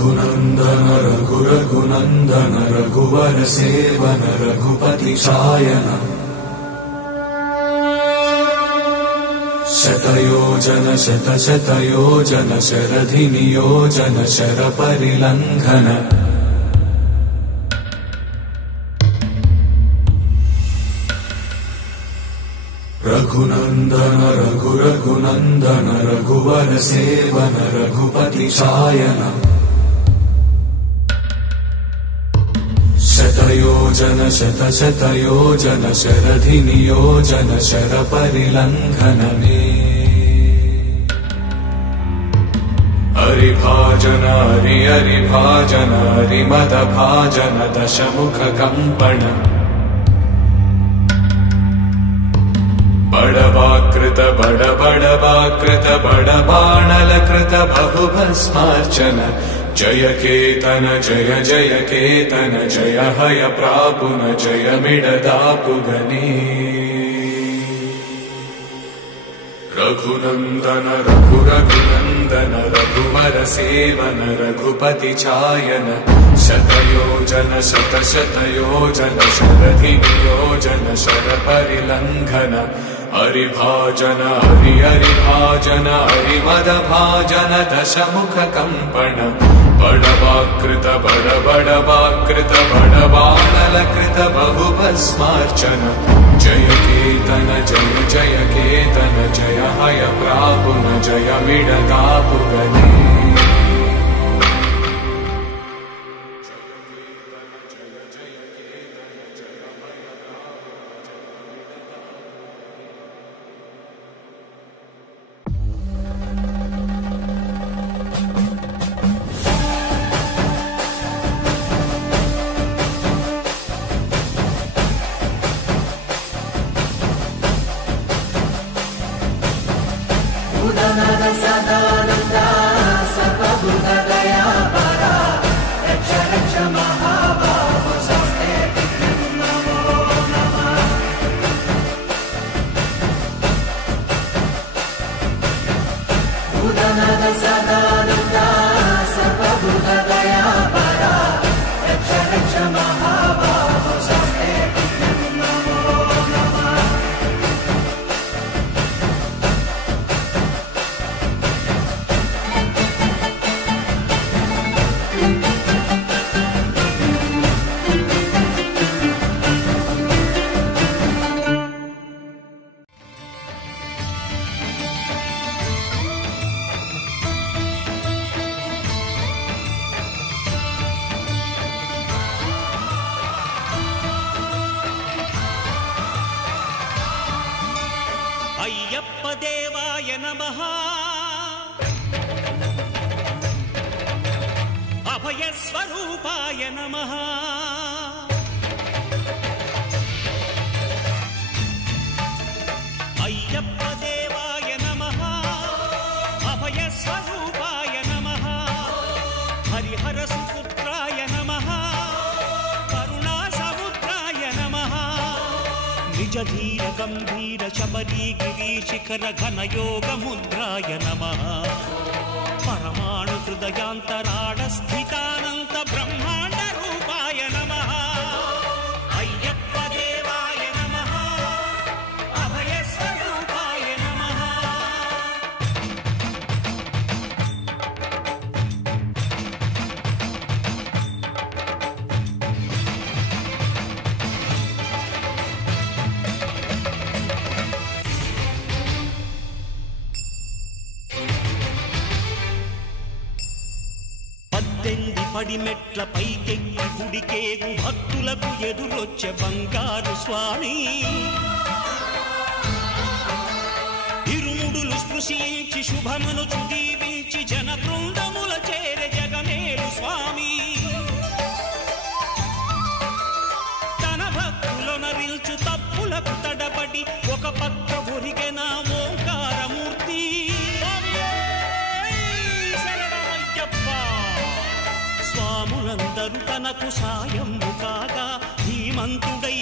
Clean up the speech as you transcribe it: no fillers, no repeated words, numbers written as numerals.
रघुनंदन रघुरघुनंदन रघुवर seven Raghupati Shayan शतयोजन शतशतयोजन शरधि नियोजन sir परिलंघन Raghunandan रघुरघुनंदन रघुवर seven Raghupati Shayan शतयोजन शतशतयोजन शरधि नियोजन sir परिलंघन हरिभाजन हरिभाजन हरिमद भाजन दशमुख कंपन बड़वाकृत बड़वाकृत बड़बाणलकृत बहुभस्मार्चन जय केतन जय जय केतन जय हय प्रापुन जय मिडदापुगनी रघुनंदन रघुरघुनंदन रघुवर सेवन रघुपति चायन शतयोजन शतशतयोजन शरधि नियोजन शर परिलंघन हरिभाजन हरिभाजन हरिमद भाजन दशमुख कंपन बड़वाकृत बड़वाकृत बड़बाणलकृत बहुभस्मार्चन जय केतन जय जय केतन जय हय प्रापुन जय मिडदापुगनी सदानंदा सर्वभूत दयापरा रक्ष रक्ष महाबाहो शस्ते नमो नमः भूतनाथ सदानंदा सर्वभूत दयापरा रक्ष रक्ष महाबाहो शस्ते नमो नमः अय्यप्प देवाय नमः अभयस्वरूपाय नमः अय्यप्प देवाय नमः अभयस्वरूपाय नमः हरिहरसुपुत्राय नमः करुणासमुद्राय नमः निज धीर गंभीर शबरी गिरीशिखर घन योग मुद्राय नमः परमाणु हृदयांतराळ स्थितानंत ब्रह्मांड रूपाय नमः अय्यप्प देवाय नमः अभय स्वरूपाय नमः పడిమెట్ల పైకెక్కి గుడికేగు భక్తులకు ఎదురొచ్చే బంగారు స్వామి ఇరుముడులు స్పృశించి శుభమును దీవించి జన బృందముల చేరే జగమేలు స్వామి తన భక్తులొనరిల్చు తప్పులకు తడబడి ఒక పక్క ఒరిగెన ఓంకారమూర్తి స్వాములందరూ తనకు సాయము కాగా ధీమంతుడై